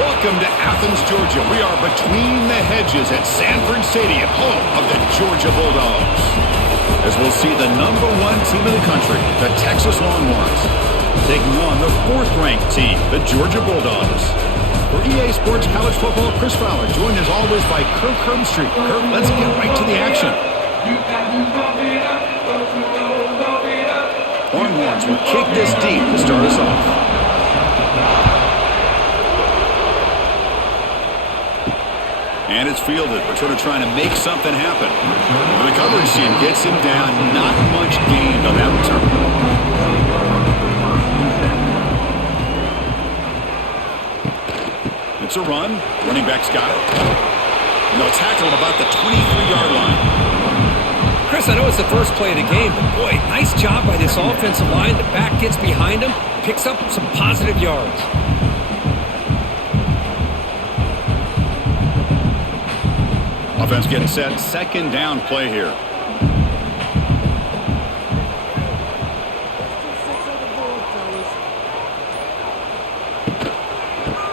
Welcome to Athens, Georgia. We are between the hedges at Sanford Stadium, home of the Georgia Bulldogs. As we'll see the #1 team in the country, the Texas Longhorns, taking on the 4th-ranked team, the Georgia Bulldogs. For EA Sports College Football, Chris Fowler, joined as always by Kirk Herbstreit. Kirk, let's get right to the action. Longhorns will kick this deep to start us off. And it's fielded. Returner trying to make something happen. And the coverage team gets him down. Not much gained on that return. It's a run. Running back's got it. And they'll tackle him about the 23-yard line. Chris, I know it's the first play of the game, but boy, nice job by this offensive line. The back gets behind him, picks up some positive yards. Offense getting set. 2nd down play here.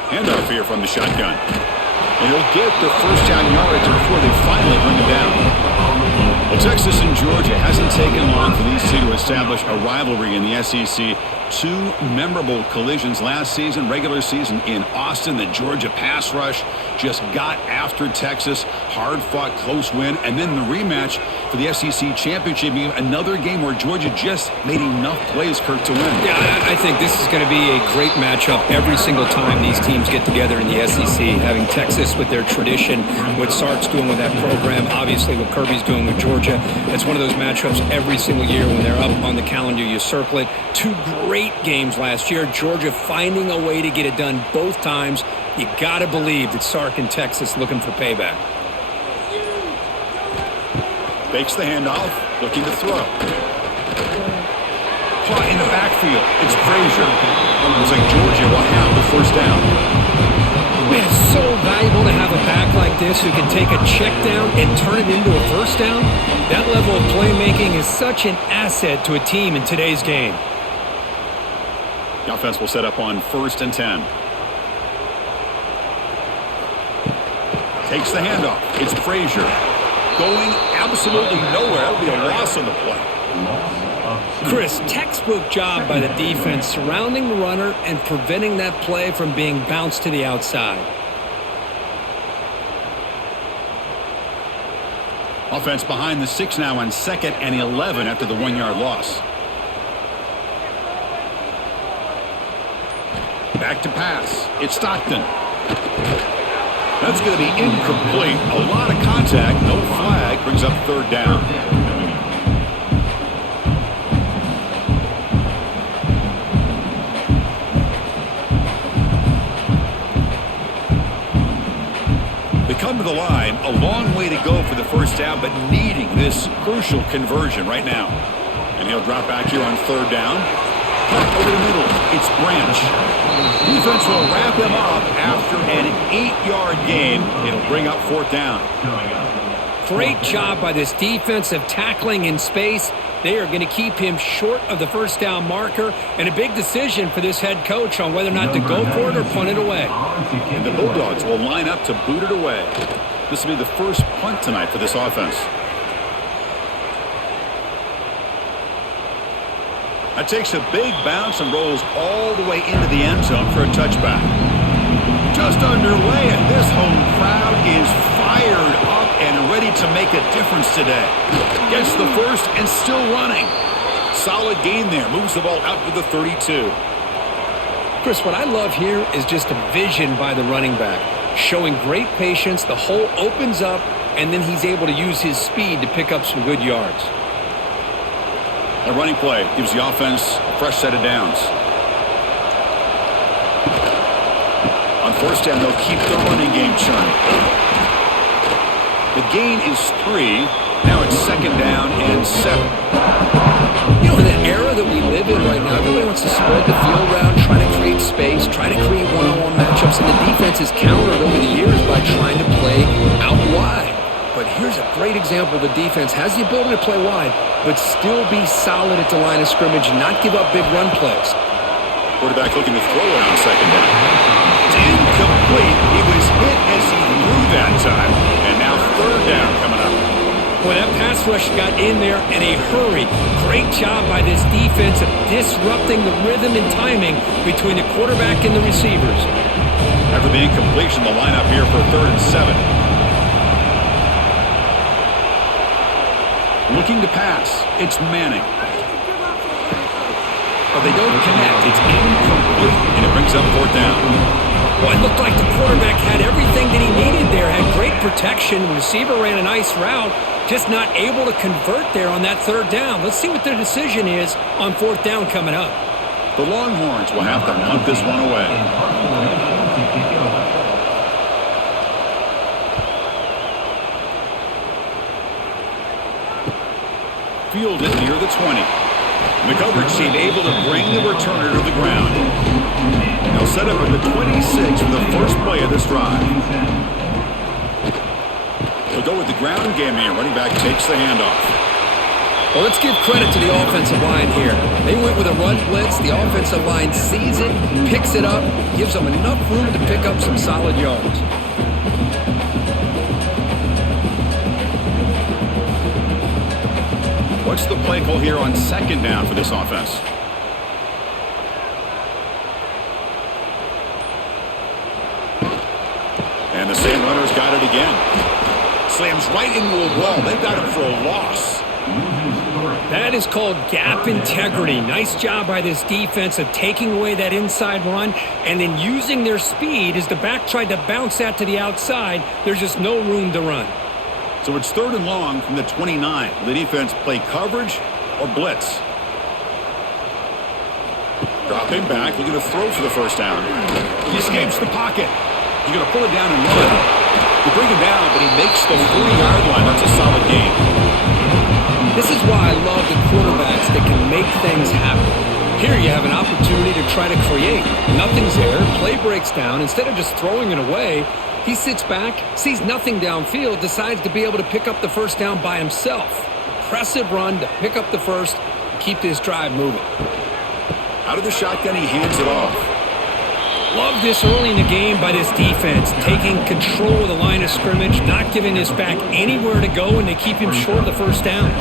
Handoff here from the shotgun. And he'll get the first down yardage before they finally bring him down. Well, Texas and Georgia hasn't taken long for these two to establish a rivalry in the SEC. 2 memorable collisions last season, regular season in Austin. The Georgia pass rush just got after Texas. Hard-fought, close win. And then the rematch for the SEC championship game. Another game where Georgia just made enough plays, Kirk, to win. Yeah, I think this is going to be a great matchup every single time these teams get together in the SEC. Having Texas with their tradition, what Sark's doing with that program, obviously what Kirby's doing with Georgia. It's one of those matchups every single year when they're up on the calendar. You circle it. 2 great games last year. Georgia finding a way to get it done both times. You got to believe that Sark and Texas looking for payback. Fakes the handoff, looking to throw. Caught in the backfield. It's Frazier. Looks like Georgia will have the first down. Man, it's so valuable to have a back like this who can take a check down and turn it into a first down. That level of playmaking is such an asset to a team in today's game. The offense will set up on 1st and 10. Takes the handoff. It's Frazier. Going absolutely nowhere. That would be a loss on the play. Chris, textbook job by the defense surrounding the runner and preventing that play from being bounced to the outside. Offense behind the 6 now on 2nd and 11 after the 1-yard loss. Back to pass. It's Stockton. That's going to be incomplete. A lot of contact. No flag. Brings up 3rd down. They come to the line. A long way to go for the first down, but needing this crucial conversion right now. And he'll drop back here on 3rd down. Over the middle, it's Branch. Defense will wrap him up after an 8-yard gain. It'll bring up 4th down. Great job by this defensive tackling in space. They are going to keep him short of the first down marker, and a big decision for this head coach on whether or not to go for it or punt it away. And the Bulldogs will line up to boot it away. This will be the first punt tonight for this offense. That takes a big bounce and rolls all the way into the end zone for a touchback. Just underway, and this home crowd is fired up and ready to make a difference today. Gets the first and still running. Solid gain there. Moves the ball out to the 32. Chris, what I love here is just a vision by the running back. Showing great patience. The hole opens up, and then he's able to use his speed to pick up some good yards. A running play gives the offense a fresh set of downs. On 1st down, they'll keep the running game churning. The gain is 3. Now it's 2nd down and 7. You know, in the era that we live in right now, everybody wants to spread the field around, try to create space, try to create one-on-one matchups, and the defense has countered over the years by trying to play out wide. But here's a great example. The defense has the ability to play wide, but still be solid at the line of scrimmage and not give up big run plays. Quarterback looking to throw it on 2nd down. It's incomplete. Boy, that pass rush got in there in a hurry. Great job by this defense of disrupting the rhythm and timing between the quarterback and the receivers. After the incompletion, the lineup here for 3rd and 7. Looking to pass. It's Manning. Oh, they don't connect. It's incomplete. And it brings up 4th down. Well, it looked like the quarterback had everything that he needed there. Had great protection. The receiver ran a nice route. Just not able to convert there on that 3rd down. Let's see what their decision is on 4th down coming up. The Longhorns will have to punt this one away. Fielded near the 20. The coverage team able to bring the returner to the ground. They'll set up at the 26 for the first play of this drive. They'll go with the ground game here. Running back takes the handoff. Well, let's give credit to the offensive line here. They went with a run blitz. The offensive line sees it, picks it up, gives them enough room to pick up some solid yards. What's the play call here on 2nd down for this offense? And the same runner's got it again. Slams right into a wall. They've got him for a loss. That is called gap integrity. Nice job by this defense of taking away that inside run and then using their speed as the back tried to bounce that to the outside. There's just no room to run. So it's 3rd and long from the 29. The defense play coverage or blitz. Dropping back, looking to throw for the 1st down. He escapes the pocket. He's going to pull it down and run. They bring him down, but he makes the 40-yard line. That's a solid gain. This is why I love the quarterbacks that can make things happen. Here you have an opportunity to try to create. Nothing's there. Play breaks down. Instead of just throwing it away, he sits back, sees nothing downfield, decides to be able to pick up the 1st down by himself. Impressive run to pick up the 1st, keep this drive moving. Out of the shotgun, he hands it off. Love this early in the game by this defense, taking control of the line of scrimmage, not giving this back anywhere to go, and they keep him short of the 1st down.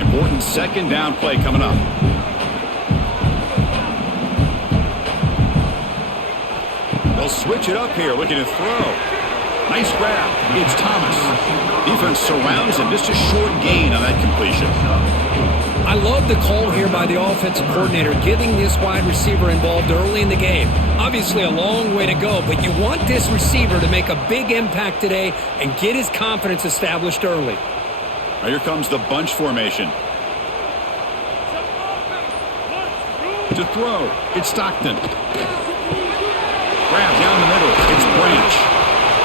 Important 2nd down play coming up. They'll switch it up here, looking to throw. Nice grab. It's Thomas. Defense surrounds him. Just a short gain on that completion. I love the call here by the offensive coordinator, getting this wide receiver involved early in the game. Obviously a long way to go, but you want this receiver to make a big impact today and get his confidence established early. Now here comes the bunch formation. To throw, it's Stockton. Grab down the middle, it's Branch.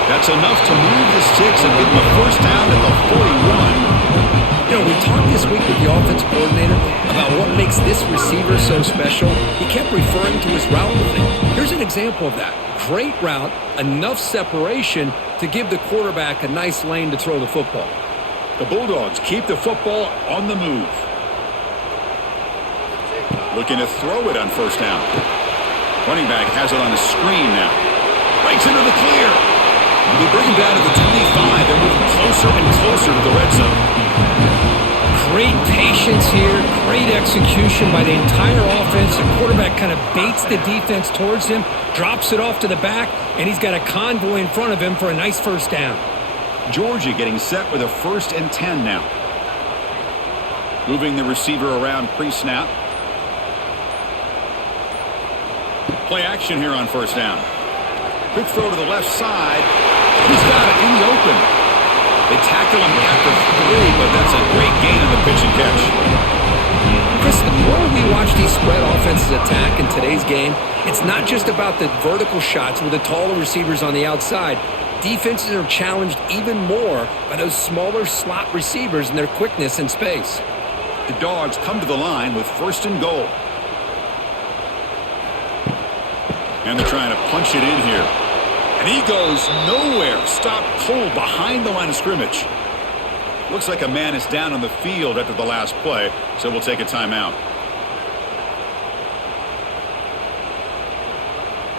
That's enough to move the sticks and get the 1st down at the 41. You know, we talked this week with the offensive coordinator about what makes this receiver so special. He kept referring to his route moving. Here's an example of that. Great route, enough separation to give the quarterback a nice lane to throw the football. The Bulldogs keep the football on the move. Looking to throw it on 1st down. Running back has it on the screen now. Breaks into the clear. They bring him down to the 25. They're moving closer and closer to the red zone. Great patience here. Great execution by the entire offense. The quarterback kind of baits the defense towards him, drops it off to the back, and he's got a convoy in front of him for a nice 1st down. Georgia getting set with a 1st and 10 now. Moving the receiver around pre-snap. Play action here on 1st down. Quick throw to the left side. He's got it in the open. They tackle him at the 3, but that's a great gain on the pitch and catch. Chris, the more we watch these spread offenses attack in today's game, it's not just about the vertical shots with the taller receivers on the outside. Defenses are challenged even more by those smaller slot receivers and their quickness in space. The Dogs come to the line with 1st and goal. And they're trying to punch it in here. And he goes nowhere. Stopped cold behind the line of scrimmage. Looks like a man is down on the field after the last play, so we'll take a timeout.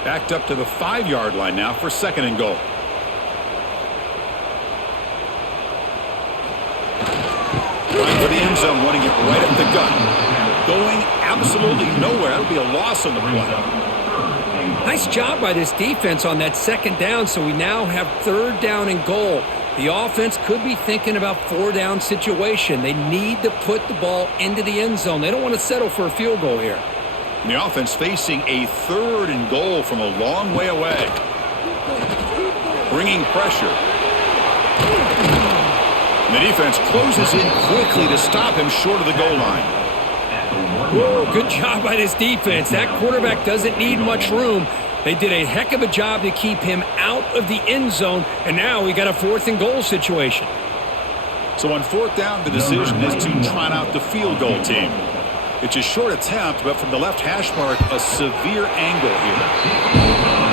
Backed up to the 5-yard line now for 2nd and goal. Trying for the end zone, wanting it right up the gut. Going absolutely nowhere. That'll be a loss on the play. Nice job by this defense on that 2nd down, so we now have 3rd down and goal. The offense could be thinking about 4-down situation. They need to put the ball into the end zone. They don't want to settle for a field goal here. And the offense facing a 3rd and goal from a long way away. Bringing pressure. And the defense closes in quickly to stop him short of the goal line. Woo, good job by this defense. That quarterback doesn't need much room. They did a heck of a job to keep him out of the end zone, and now we got a 4th and goal situation. So on 4th down, the decision is to trot out the field goal team. It's a short attempt, but from the left hash mark, a severe angle here.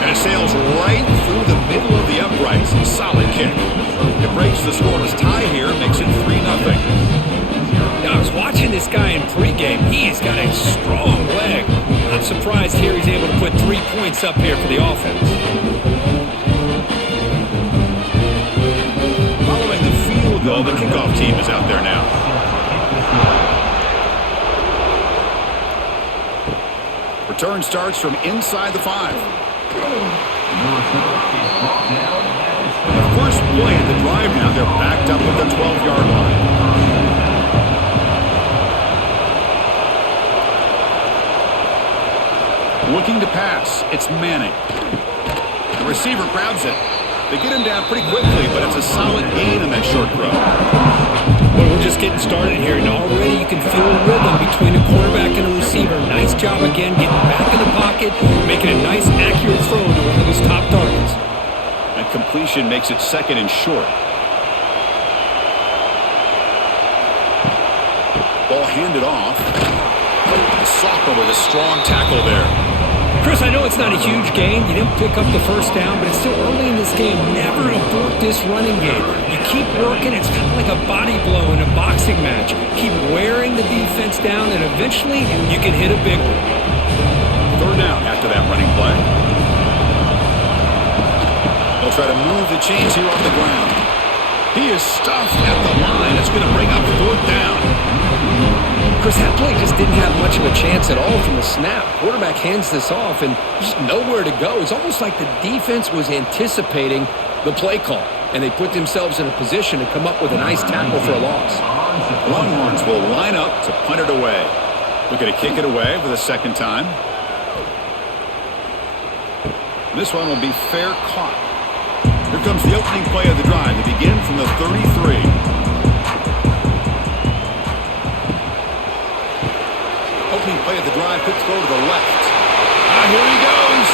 And it sails right through the middle of the uprights. Solid kick. It breaks the scoreless tie here, makes it 3-0. Now, I was watching this guy in pregame. He's got a strong leg. I'm surprised here he's able to put 3 points up here for the offense. Following the field goal, the kickoff team is out there now. Return starts from inside the 5. The first play of the drive now, they're backed up at the 12-yard line. Looking to pass. It's Manning. The receiver grabs it. They get him down pretty quickly, but it's a solid gain in that short throw. Well, we're just getting started here, and already you can feel a rhythm between a quarterback and a receiver. Nice job again, getting back in the pocket, making a nice, accurate throw to one of his top targets. And completion makes it 2nd and short. Ball handed off. Soccer with a strong tackle there. Chris, I know it's not a huge gain. You didn't pick up the 1st down, but it's still early in this game. Never abort this running game. You keep working. It's kind of like a body blow in a boxing match. Keep wearing the defense down, and eventually you can hit a big one. 3rd down after that running play. They'll try to move the chains here on the ground. He is stuffed at the line. It's going to bring up 4th down. Chris, that play just didn't have much of a chance at all from the snap. Quarterback hands this off and just nowhere to go. It's almost like the defense was anticipating the play call, and they put themselves in a position to come up with a nice tackle for a loss. Longhorns will line up to punt it away. Looking to kick it away for the 2nd time. This one will be fair caught. Here comes the opening play of the drive. They begin from the 33. Opening play of the drive, quick throw to the left. Here he goes.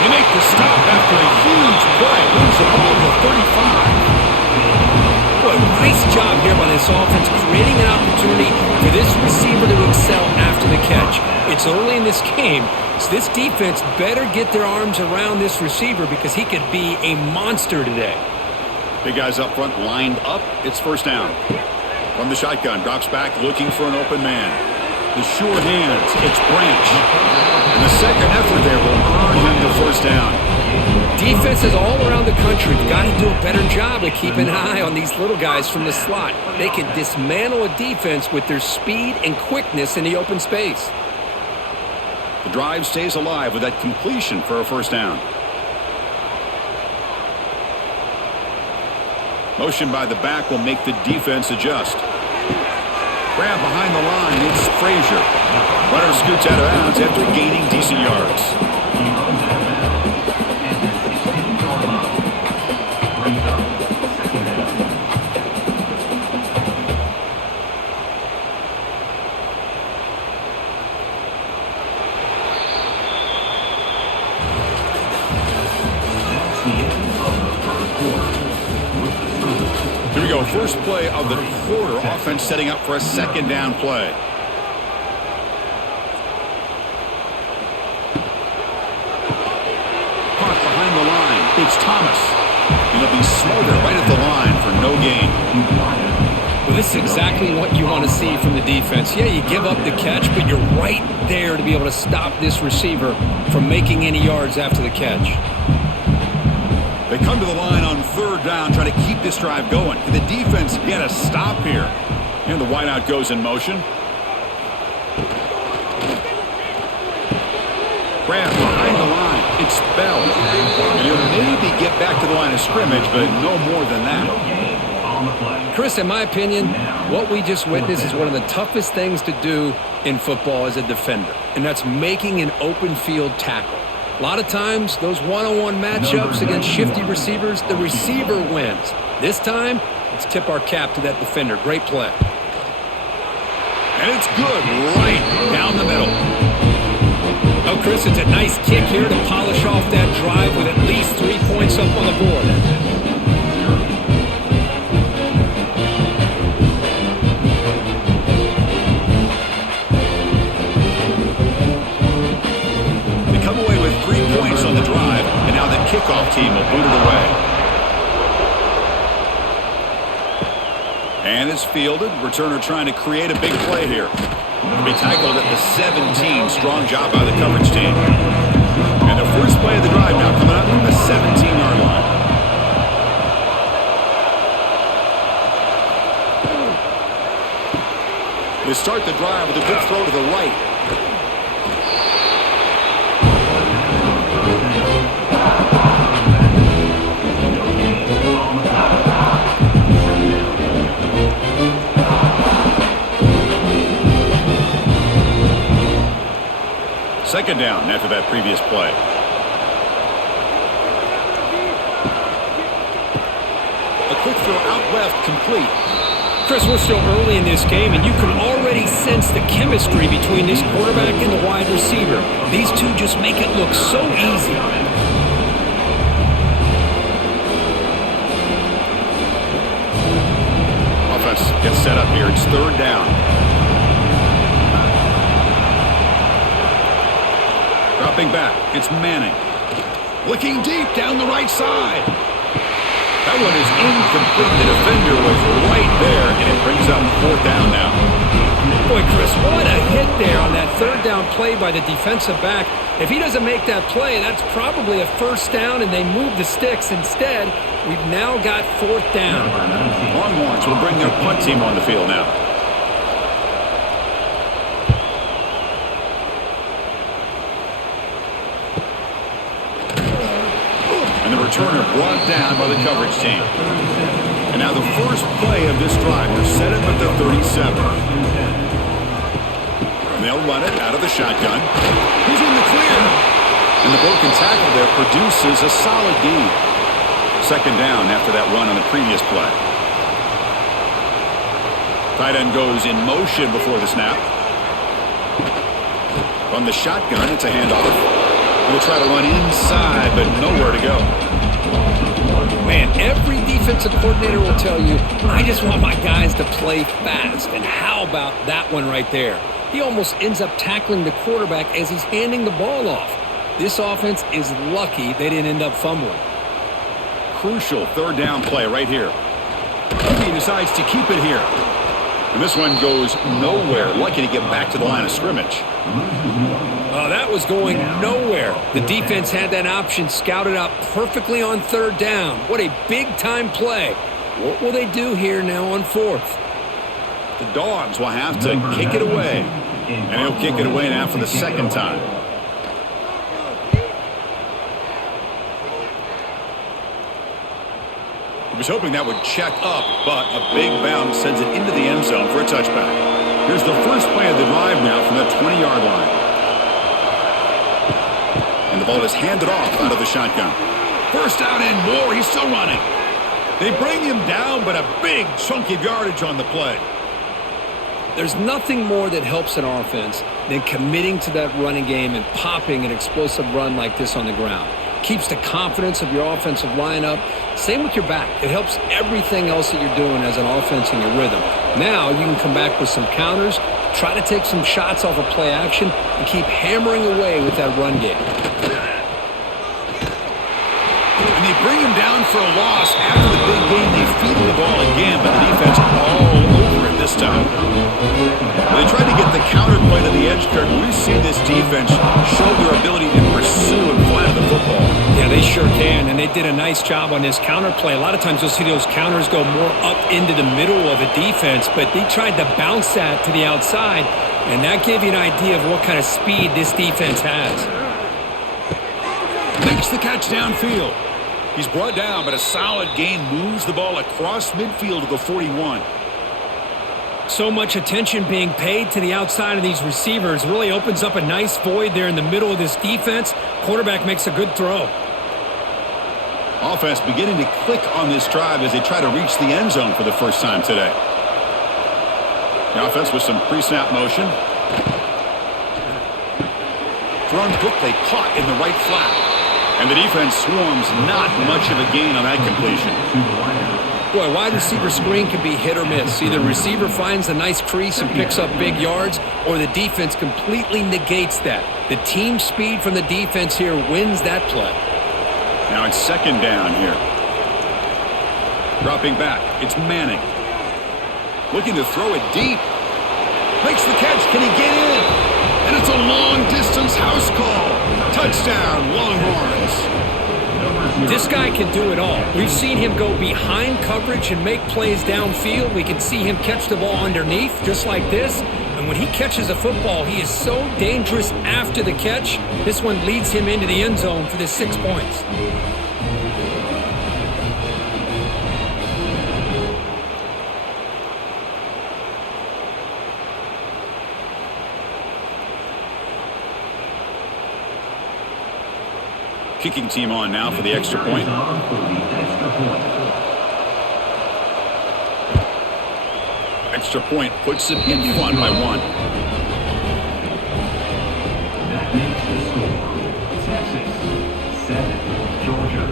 They make the stop after a huge play. Moves the ball to the 35. Boy, nice job here by this offense, creating an opportunity for this receiver to excel after the catch. It's early in this game, so this defense better get their arms around this receiver because he could be a monster today. Big guys up front lined up. It's 1st down. From the shotgun, drops back looking for an open man. The sure hands, it's Branch. And the 2nd effort there will earn him the 1st down. Defenses all around the country have got to do a better job of keeping an eye on these little guys from the slot. They can dismantle a defense with their speed and quickness in the open space. The drive stays alive with that completion for a 1st down. Motion by the back will make the defense adjust. Grab behind the line, it's Frazier. Runner scoots out of bounds after gaining decent yards. Here we go, first play of the quarter. Offense setting up for a 2nd down play. Caught behind the line. It's Thomas. He'll be smothered right at the line for no gain. Well, this is exactly what you want to see from the defense. Yeah, you give up the catch, but you're right there to be able to stop this receiver from making any yards after the catch. They come to the line on third down, trying to keep this drive going. Can the defense get a stop here? And the wideout goes in motion. Grab behind the line. It's Bell. And he'll maybe get back to the line of scrimmage, but no more than that. Chris, in my opinion, what we just witnessed is one of the toughest things to do in football as a defender, and that's making an open field tackle. A lot of times, those one-on-one matchups against shifty receivers, the receiver wins. This time, let's tip our cap to that defender. Great play. And it's good right down the middle. Oh, Chris, it's a nice kick here to polish off that drive with at least 3 points up on the board. They come away with 3 points on the drive, and now the kickoff team will boot it away. And it's fielded. Returner trying to create a big play here. He'll be tackled at the 17. Strong job by the coverage team. And the first play of the drive now coming up from the 17-yard line. They start the drive with a good throw to the right. Second down after that previous play. A quick throw out left, complete. Chris, we're still early in this game, and you can already sense the chemistry between this quarterback and the wide receiver. These two just make it look so easy. Offense gets set up here. It's third down. Dropping back, it's Manning. Looking deep down the right side. That one is incomplete. The defender was right there, and it brings up fourth down now. Boy, Chris, what a hit there on that third down play by the defensive back. If he doesn't make that play, that's probably a first down, and they move the sticks. Instead, we've now got fourth down. Longhorns will bring their punt team on the field now. Returner brought down by the coverage team. And now the first play of this drive. They're set up at the 37. And they'll run it out of the shotgun. He's in the clear. And the broken tackle there produces a solid gain. Second down after that run on the previous play. Tight end goes in motion before the snap. From the shotgun, it's a handoff. We'll try to run inside, but nowhere to go. Man, every defensive coordinator will tell you, I just want my guys to play fast. And how about that one right there? He almost ends up tackling the quarterback as he's handing the ball off. This offense is lucky they didn't end up fumbling. Crucial third down play right here. He decides to keep it here. And this one goes nowhere. Lucky to get back to the line of scrimmage. Oh, that was going nowhere. The defense had that option scouted out perfectly on third down. What a big-time play. What will they do here now on fourth? The Dogs will have to kick it away. And he'll kick it away now for the second time. He was hoping that would check up, but a big bounce sends it into the end zone for a touchback. Here's the first play of the drive now from the 20-yard line. And the ball is handed off out of the shotgun. First down and more. He's still running. They bring him down, but a big chunk of yardage on the play. There's nothing more that helps an offense than committing to that running game and popping an explosive run like this on the ground. Keeps the confidence of your offensive lineup. Same with your back. It helps everything else that you're doing as an offense in your rhythm. Now you can come back with some counters, try to take some shots off of play action, and keep hammering away with that run game. And they bring him down for a loss. After the big game, they feed him the ball again, but the defense all over stop. They tried to get the counter play to the edge, Kirk. We've seen this defense show their ability to pursue and fly the football. Yeah, they sure can, and they did a nice job on this counter play. A lot of times you'll see those counters go more up into the middle of a defense, but they tried to bounce that to the outside, and that gave you an idea of what kind of speed this defense has. Makes the catch downfield. He's brought down, but a solid gain moves the ball across midfield to the 41. So much attention being paid to the outside of these receivers. Really opens up a nice void there in the middle of this defense. Quarterback makes a good throw. Offense beginning to click on this drive as they try to reach the end zone for the first time today. The offense with some pre-snap motion. Thrown quickly, caught in the right flat. And the defense swarms, not much of a gain on that completion. Boy, wide receiver screen can be hit or miss. Either receiver finds a nice crease and picks up big yards, or the defense completely negates that. The team speed from the defense here wins that play. Now it's second down here. Dropping back, it's Manning. Looking to throw it deep. Makes the catch, can he get in? And it's a long-distance house call. Touchdown, Longhorns. This guy can do it all. We've seen him go behind coverage and make plays downfield. We can see him catch the ball underneath, just like this. And when he catches a football, he is so dangerous after the catch. This one leads him into the end zone for the 6 points. Kicking team on now for the extra point. Extra point puts it in front by 1. That makes the score Texas 7, Georgia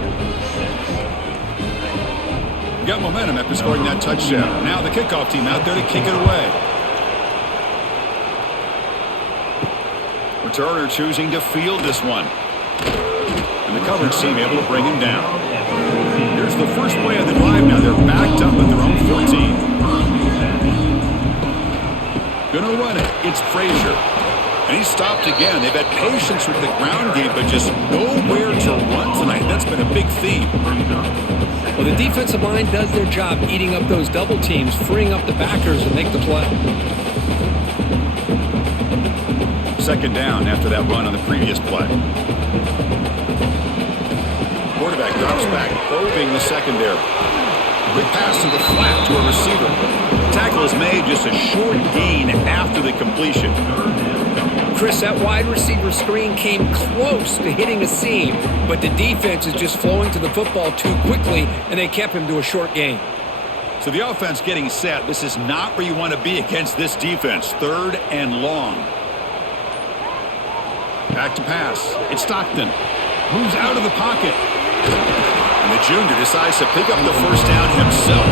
6. Got momentum after scoring that touchdown. Now the kickoff team out there to kick it away. Returner choosing to field this one. And the coverage team able to bring him down. Here's the first play of the drive now. They're backed up at their own 14. Gonna run it. It's Frazier. And he's stopped again. They've had patience with the ground game, but just nowhere to run tonight. That's been a big theme. Well, the defensive line does their job eating up those double teams, freeing up the backers and make the play. Second down after that run on the previous play. Quarterback drops back, probing the secondary. Quick pass to the flat to a receiver. Tackle is made, just a short gain after the completion. Chris, that wide receiver screen came close to hitting a seam, but the defense is just flowing to the football too quickly, and they kept him to a short gain. So the offense getting set. This is not where you want to be against this defense. 3rd and long. Back to pass. It's Stockton. Moves out of the pocket. And the junior decides to pick up the first down himself.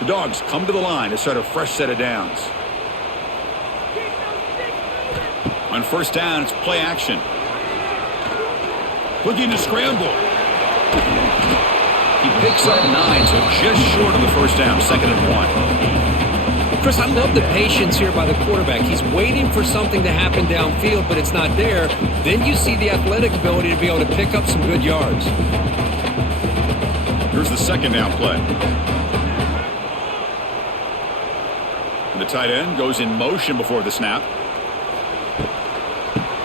The Dogs come to the line to start a fresh set of downs. On first down, it's play action. Looking to scramble. He picks up 9, so just short of the first down, 2nd and 1. Chris, I love the patience here by the quarterback. He's waiting for something to happen downfield, but it's not there. Then you see the athletic ability to be able to pick up some good yards. Here's the 2nd down play. And the tight end goes in motion before the snap.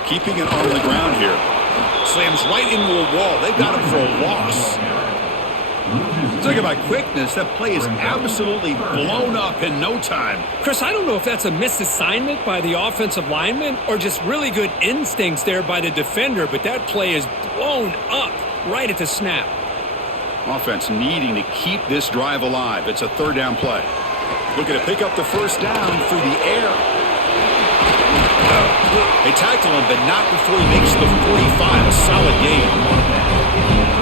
Keeping it on the ground here. Slams right into a wall. They got him for a loss. Talk about quickness. That play is absolutely blown up in no time. Chris, I don't know if that's a misassignment by the offensive lineman or just really good instincts there by the defender, but that play is blown up right at the snap. Offense needing to keep this drive alive. It's a 3rd down play. Looking to pick up the first down through the air. They tackle him, but not before he makes the 45. A solid game.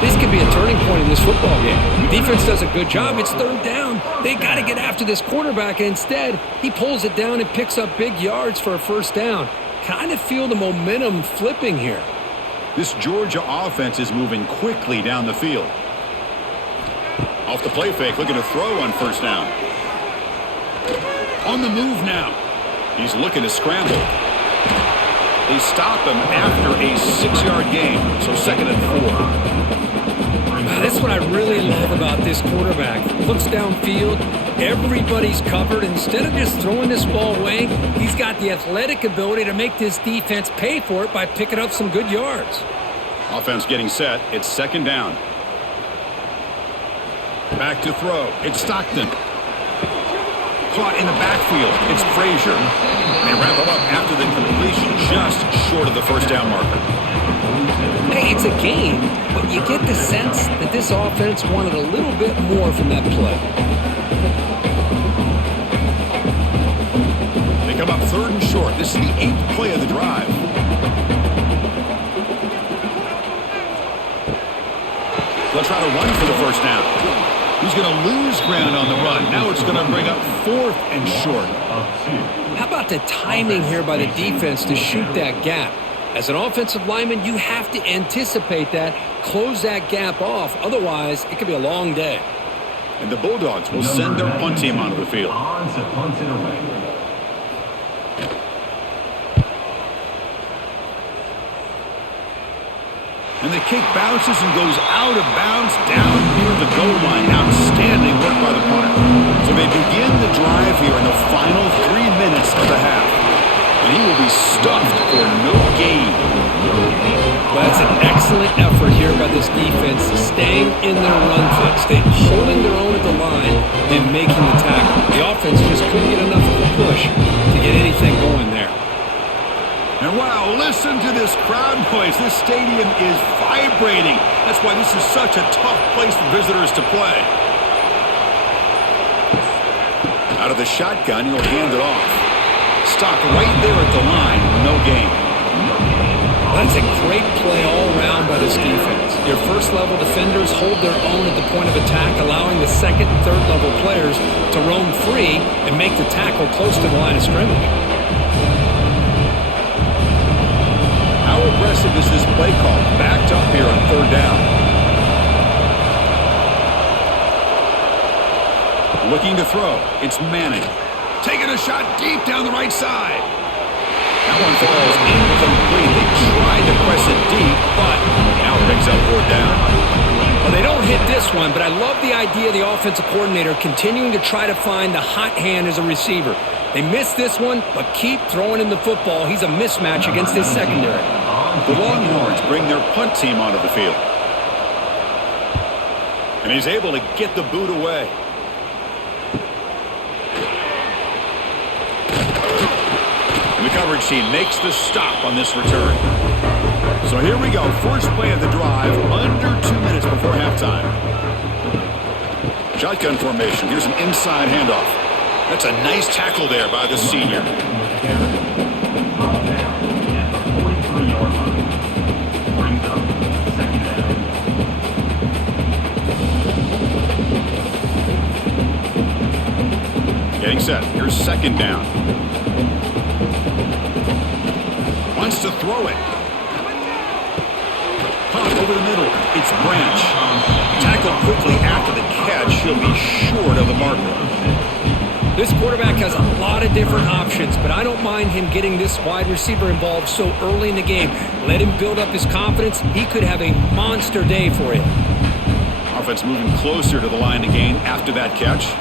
This could could be a turning point in this football game. Defense does a good job. It's third down. They got to get after this quarterback, and instead, he pulls it down and picks up big yards for a first down. Kind of feel the momentum flipping here. This Georgia offense is moving quickly down the field. Off the play fake, looking to throw on first down. On the move now. He's looking to scramble. They stop him after a 6-yard gain, so 2nd and 4. That's what I really love about this quarterback. Looks downfield, everybody's covered. Instead of just throwing this ball away, he's got the athletic ability to make this defense pay for it by picking up some good yards. Offense getting set. It's 2nd down. Back to throw. It's Stockton. Caught in the backfield. It's Frazier. They wrap him up after the completion, just short of the first down marker. Hey, it's a game, but you get the sense that this offense wanted a little bit more from that play. They come up 3rd and short. This is the 8th play of the drive. They'll try to run for the first down. He's going to lose ground on the run. Now it's going to bring up 4th and short. How about the timing here by the defense to shoot that gap? As an offensive lineman, you have to anticipate that, close that gap off. Otherwise, it could be a long day. And the Bulldogs will send their punt team onto the field. On to punt it away. And the kick bounces and goes out of bounds down near the goal line. Outstanding work by the punter. So they begin the drive here in the final 3 minutes of the half. And he will be stuffed for no gain. Well, that's an excellent effort here by this defense, staying in their run fix, staying holding their own at the line and making the tackle. The offense just couldn't get enough of a push to get anything going there. And wow, listen to this crowd noise. This stadium is vibrating. That's why this is such a tough place for visitors to play. Out of the shotgun, he'll hand it off. Stopped right there at the line. No gain. That's a great play all around by this defense. Your first-level defenders hold their own at the point of attack, allowing the second and third-level players to roam free and make the tackle close to the line of scrimmage. How aggressive is this play call? Backed up here on 3rd down. Looking to throw. It's Manning. Taking a shot deep down the right side. That one falls incomplete. They tried to press it deep, but now it brings up 4th down. Well, they don't hit this one, but I love the idea of the offensive coordinator continuing to try to find the hot hand as a receiver. They missed this one, but keep throwing him the football. He's a mismatch against his secondary. The Longhorns bring their punt team onto the field. And he's able to get the boot away. And the coverage team makes the stop on this return. So here we go. First play of the drive, under 2 minutes before halftime. Shotgun formation. Here's an inside handoff. That's a nice tackle there by the senior. Getting set. Here's 2nd down. Wants to throw it. Pop over the middle. It's Branch. Tackled quickly after the catch. He'll be short of the marker. This quarterback has a lot of different options, but I don't mind him getting this wide receiver involved so early in the game. Let him build up his confidence. He could have a monster day for you. Offense moving closer to the line to gain after that catch.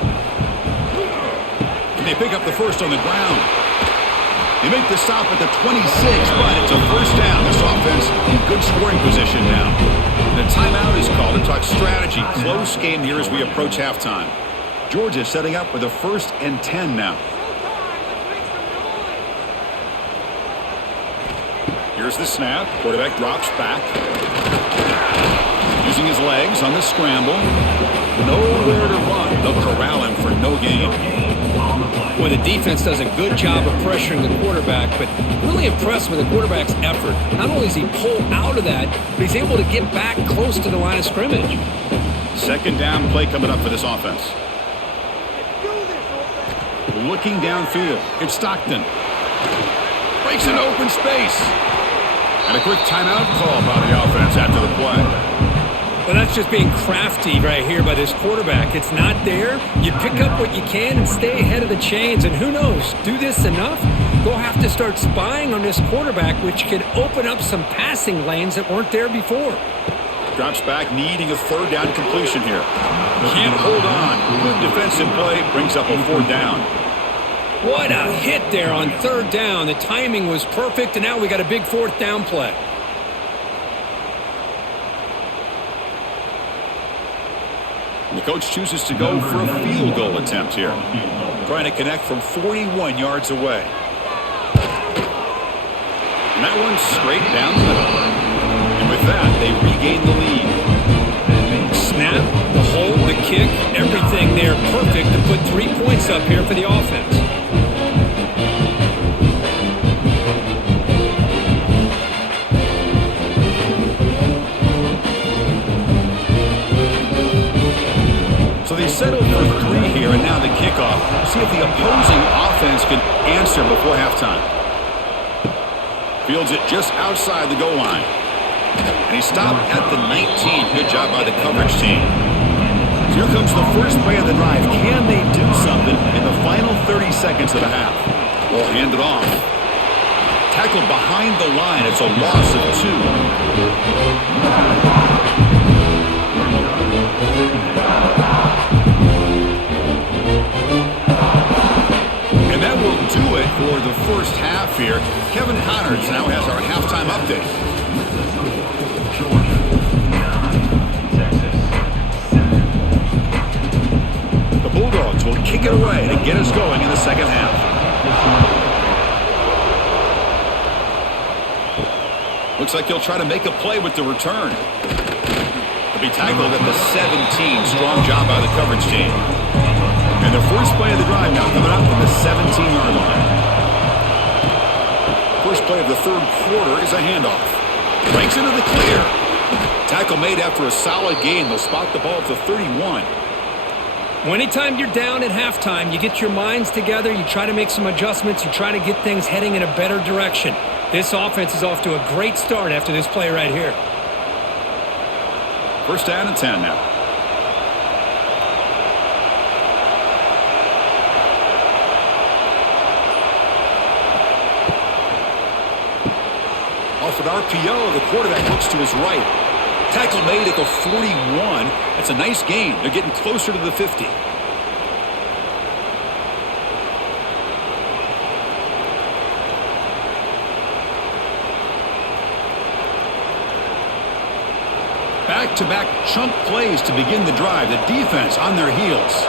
And they pick up the first on the ground. They make the stop at the 26, but it's a first down. This offense in good scoring position now. The timeout is called to talk strategy. Close game here as we approach halftime. Georgia setting up with a 1st and 10 now. Here's the snap. Quarterback drops back. Using his legs on the scramble. Nowhere to run. They'll corral him for no gain. Well, the defense does a good job of pressuring the quarterback, but really impressed with the quarterback's effort. Not only does he pull out of that, but he's able to get back close to the line of scrimmage. Second down play coming up for this offense. Looking downfield, it's Stockton. Breaks an open space. And a quick timeout call by the offense after the play. Well, that's just being crafty right here by this quarterback. It's not there. You pick up what you can and stay ahead of the chains. And who knows, do this enough, they'll have to start spying on this quarterback, which could open up some passing lanes that weren't there before. Drops back, needing a third down completion here. Can't hold on. Good defensive play, brings up a fourth down. What a hit there on third down. The timing was perfect, and now we got a big fourth down play. The coach chooses to go for a field goal attempt here. Trying to connect from 41 yards away. And that one's straight down the middle. And with that, they regain the lead. Snap, the hold, the kick, everything there perfect to put 3 points up here for the offense. So they settled for 3 here, and now the kickoff. See if the opposing offense can answer before halftime. Fields it just outside the goal line. And he stopped at the 19. Good job by the coverage team. So here comes the first play of the drive. Can they do something in the final 30 seconds of the half? We'll hand it off. Tackled behind the line. It's a loss of 2. And that will do it for the first half here. Kevin Connors now has our halftime update. Georgia 9, Texas 7. The Bulldogs will kick it away to get us going in the second half. Looks like he'll try to make a play with the return. He'll be tackled at the 17. Strong job by the coverage team. And the first play of the drive now coming up from the 17-yard line. First play of the third quarter is a handoff. Breaks into the clear. Tackle made after a solid gain. They'll spot the ball at the 31. Well, anytime you're down at halftime, you get your minds together, you try to make some adjustments, you try to get things heading in a better direction. This offense is off to a great start after this play right here. First down and 10 now. Off an RPO, the quarterback looks to his right. Tackle made at the 41. That's a nice gain. They're getting closer to the 50. Back-to-back chunk plays to begin the drive. The defense on their heels.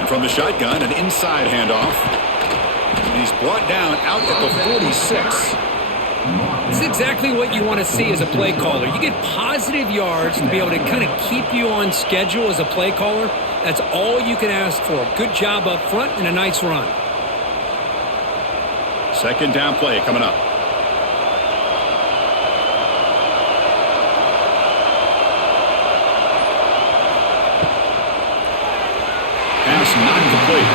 And from the shotgun, an inside handoff. And he's brought down out at the 46. This is exactly what you want to see as a play caller. You get positive yards to be able to kind of keep you on schedule as a play caller. That's all you can ask for. Good job up front and a nice run. Second down play coming up. Pass not complete.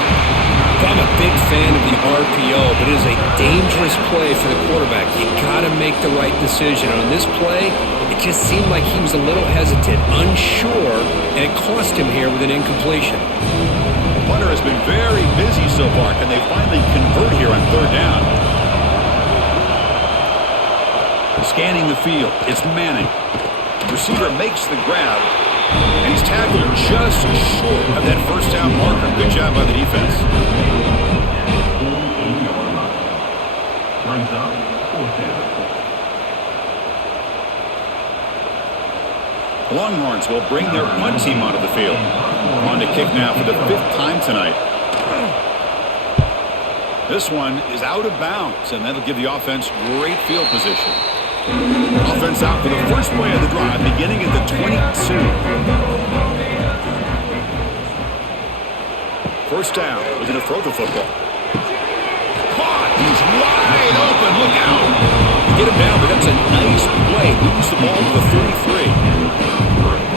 I'm a big fan of the RPO, but it is a dangerous play for the quarterback. You got to make the right decision. On this play, it just seemed like he was a little hesitant, unsure, and it cost him here with an incompletion. The punter has been very busy so far. Can they finally convert here on third down? Scanning the field, it's Manning. Receiver makes the grab, and he's tackled just short of that first down marker. Good job by the defense. Brings up fourth down. The Longhorns will bring their punt team onto the field. On to kick now for the 5th time tonight. This one is out of bounds, and that'll give the offense great field position. Offense out for the first play of the drive, beginning at the 22. First down, looking to throw the football. Caught! He's wide open, look out! Get him down, but that's a nice play. Moves the ball to the 33.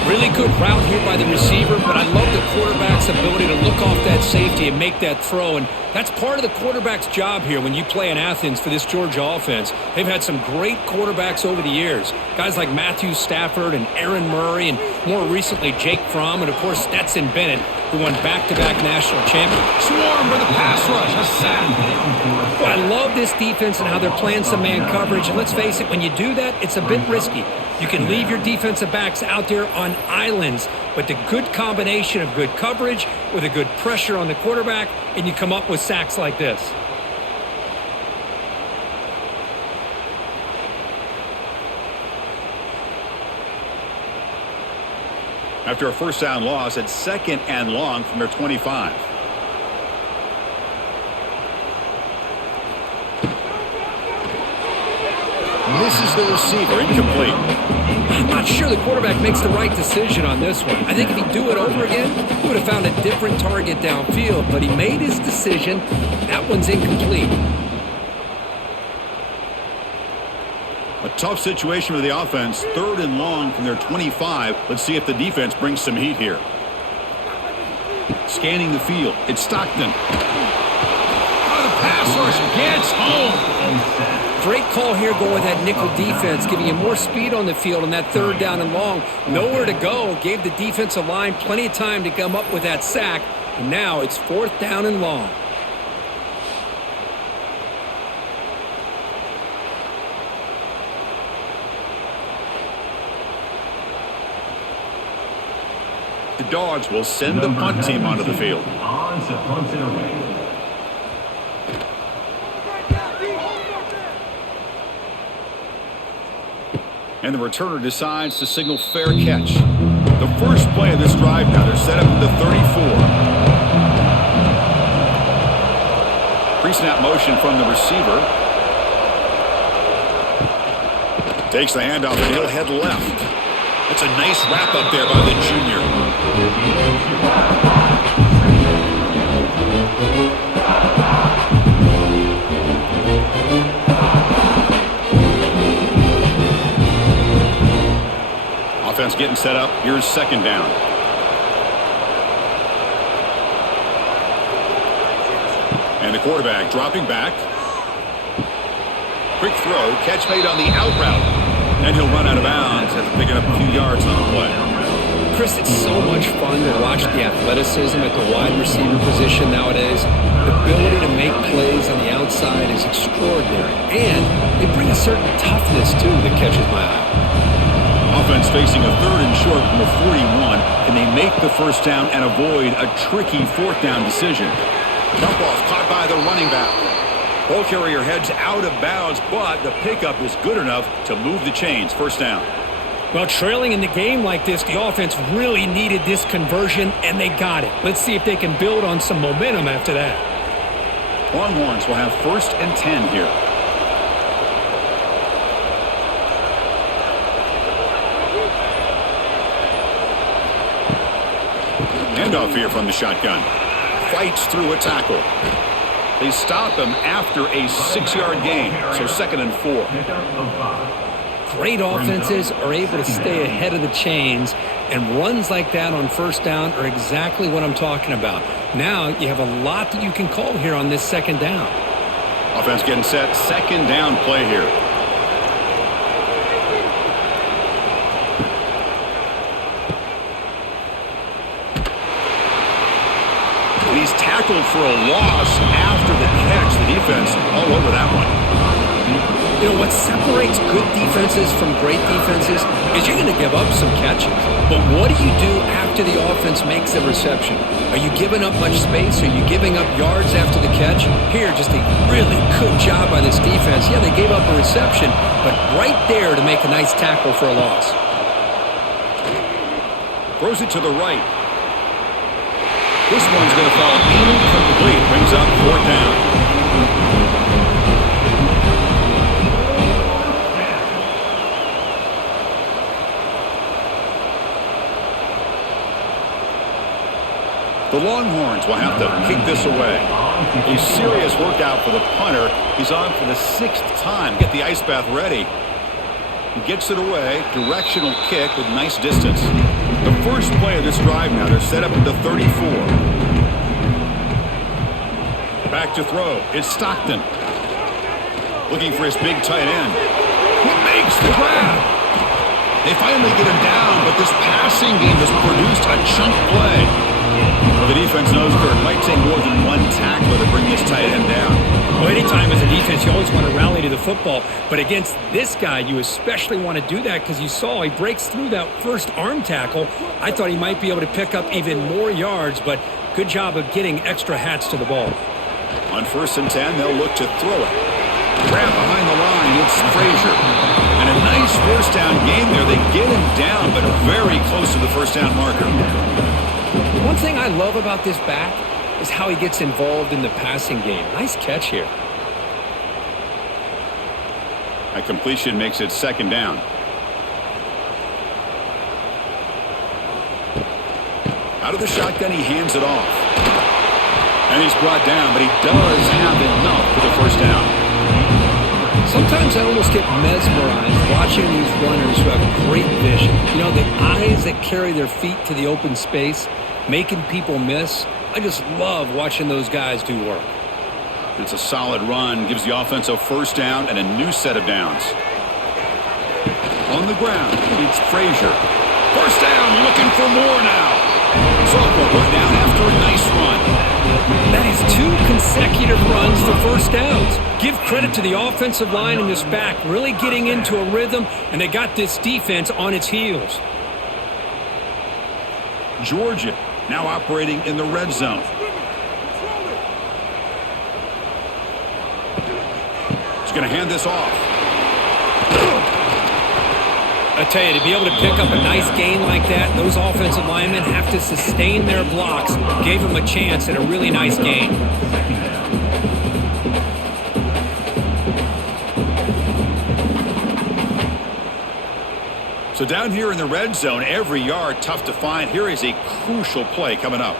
Really good route here by the receiver, but I love the quarterback's ability to look off that safety and make that throw. And that's part of the quarterback's job here when you play in Athens for this Georgia offense. They've had some great quarterbacks over the years. Guys like Matthew Stafford and Aaron Murray, and more recently Jake Fromm, and of course Stetson Bennett, who won back-to-back national champions. Swarm with a pass rush, a sack. Well, I love this defense and how they're playing some man coverage. And let's face it, when you do that, it's a bit risky. You can leave your defensive backs out there on islands, but the good combination of good coverage with a good pressure on the quarterback, and you come up with sacks like this. After a first down loss at 2nd and long from their 25. Misses the receiver, incomplete. I'm not sure the quarterback makes the right decision on this one. I think if he'd do it over again, he would have found a different target downfield, but he made his decision. That one's incomplete. A tough situation for the offense. 3rd and long from their 25. Let's see if the defense brings some heat here. Scanning the field. It's Stockton. Oh, the pass rush gets home. Great call here going with that nickel defense, giving you more speed on the field on that 3rd down and long. Nowhere to go. Gave the defensive line plenty of time to come up with that sack. And now it's 4th down and long. The Dogs will send the punt team onto the field. On to punt it away. And the returner decides to signal fair catch. The first play of this drive now, they're set up at the 34. Pre-snap motion from the receiver. Takes the handoff and he'll head left. That's a nice wrap up there by the junior. Offense getting set up. Here's 2nd down. And the quarterback dropping back. Quick throw. Catch made on the out route. And he'll run out of bounds after picking up a few yards on the play. Chris, it's so much fun to watch the athleticism at the wide receiver position nowadays. The ability to make plays on the outside is extraordinary. And they bring a certain toughness, too, that catches my eye. Offense facing a 3rd and short from the 41. Can they make the first down and avoid a tricky 4th down decision? Dump off caught by the running back. Ball carrier heads out of bounds, but the pickup is good enough to move the chains. First down. Well, trailing in the game like this, the offense really needed this conversion, and they got it. Let's see if they can build on some momentum after that. Longhorns will have 1st and 10 here. Handoff here from the shotgun. Fights through a tackle. They stop him after a 6-yard gain, so 2nd and 4. Great offenses are able to stay ahead of the chains, and runs like that on first down are exactly what I'm talking about. Now you have a lot that you can call here on this 2nd down. Offense getting set. 2nd down play here. And he's tackled for a loss after the catch. The defense all over that one. You know, what separates good defenses from great defenses is you're going to give up some catches. But what do you do after the offense makes the reception? Are you giving up much space? Are you giving up yards after the catch? Here, just a really good job by this defense. Yeah, they gave up a reception, but right there to make a nice tackle for a loss. Throws it to the right. This one's going to fall incomplete. Brings up 4th down. The Longhorns will have to kick this away. A serious workout for the punter. He's on for the 6th time. Get the ice bath ready. He gets it away. Directional kick with nice distance. The first play of this drive now. They're set up at the 34. Back to throw. It's Stockton. Looking for his big tight end. He makes the grab. They finally get him down, but this passing game has produced a chunk play. Well, the defense knows, Kurt, it might take more than one tackler to bring this tight end down. Well, anytime as a defense, you always want to rally to the football. But against this guy, you especially want to do that because you saw he breaks through that first arm tackle. I thought he might be able to pick up even more yards, but good job of getting extra hats to the ball. On 1st and 10, they'll look to throw it. Grab behind the line, it's Frazier. And a nice first down game there. They get him down, but very close to the first down marker. One thing I love about this back is how he gets involved in the passing game. Nice catch here. A completion makes it 2nd down. Out of the shotgun, he hands it off. And he's brought down, but he does have enough for the first down. Sometimes I almost get mesmerized watching these runners who have great vision. You know, the eyes that carry their feet to the open space, making people miss. I just love watching those guys do work. It's a solid run, gives the offense a first down and a new set of downs. On the ground, it's Frazier. First down, looking for more now. Sophomore brought down after a nice run. That is 2 consecutive runs for first downs. Give credit to the offensive line in this back, really getting into a rhythm, and they got this defense on its heels. Georgia now operating in the red zone. He's going to hand this off. I tell you, to be able to pick up a nice gain like that, those offensive linemen have to sustain their blocks. Gave him a chance at a really nice gain. So down here in the red zone, every yard tough to find. Here is a crucial play coming up.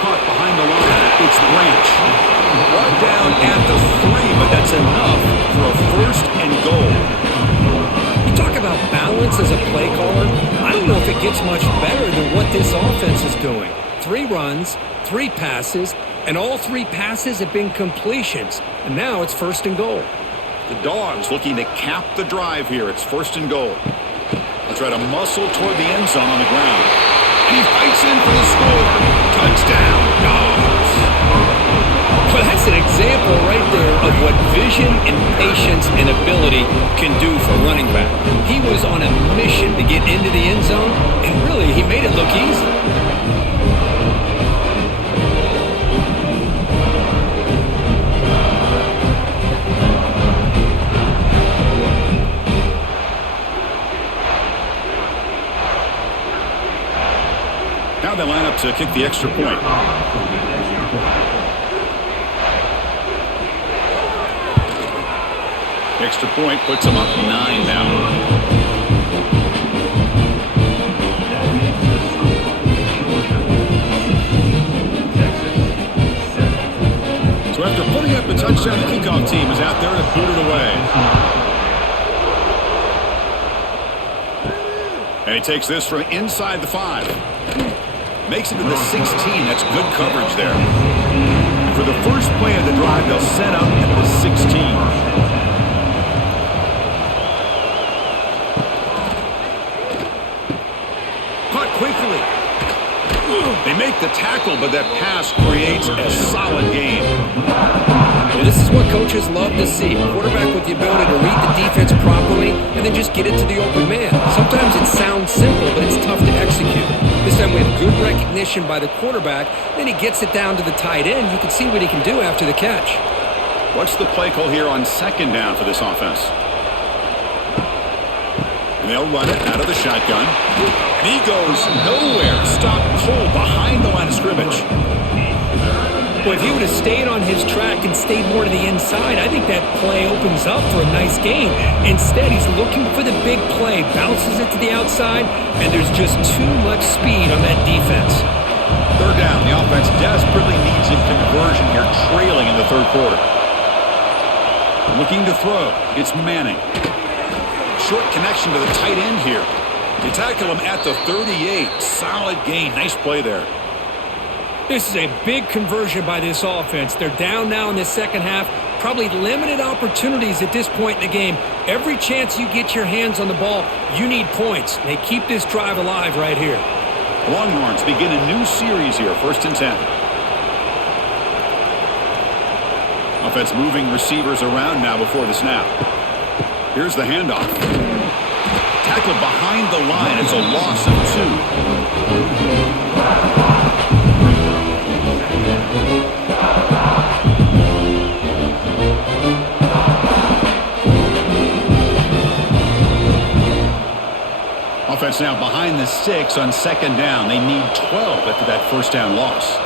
Caught behind the line. It's Branch. Brought down at the 3, but that's enough for a 1st and goal. You talk about balance as a play caller. I don't know if it gets much better than what this offense is doing. 3 runs, 3 passes, and all 3 passes have been completions. And now it's 1st and goal. The Dogs looking to cap the drive here. It's 1st and goal. They'll try to muscle toward the end zone on the ground. And he fights in for the score. Touchdown, Dogs. Well, that's an example right there of what vision and patience and ability can do for a running back. He was on a mission to get into the end zone, and really, he made it look easy. Now they line up to kick the extra point. Extra point puts them up 9 now. So after putting up a touchdown, the kickoff team is out there to boot it away. And he takes this from inside the 5. Makes it to the 16. That's good coverage there. For the first play of the drive, they'll set up at the 16. Quickly. They make the tackle, but that pass creates a solid gain. Well, this is what coaches love to see. A quarterback with the ability to read the defense properly and then just get it to the open man. Sometimes it sounds simple, but it's tough to execute. This time we have good recognition by the quarterback. Then he gets it down to the tight end. You can see what he can do after the catch. What's the play call here on 2nd down for this offense? And they'll run it out of the shotgun. And he goes nowhere. Stop cold behind the line of scrimmage. Well, if he would have stayed on his track and stayed more to the inside, I think that play opens up for a nice gain. Instead, he's looking for the big play, bounces it to the outside, and there's just too much speed on that defense. Third down. The offense desperately needs a conversion here, trailing in the third quarter. Looking to throw. It's Manning. Short connection to the tight end here. They tackle him at the 38. Solid gain. Nice play there. This is a big conversion by this offense. They're down now in the second half. Probably limited opportunities at this point in the game. Every chance you get your hands on the ball, you need points. They keep this drive alive right here. Longhorns begin a new series here. 1st and 10. Offense moving receivers around now before the snap. Here's the handoff. Tackled behind the line. It's a loss of 2. Offense now behind the 6 on 2nd down. They need 12 after that 1st down loss.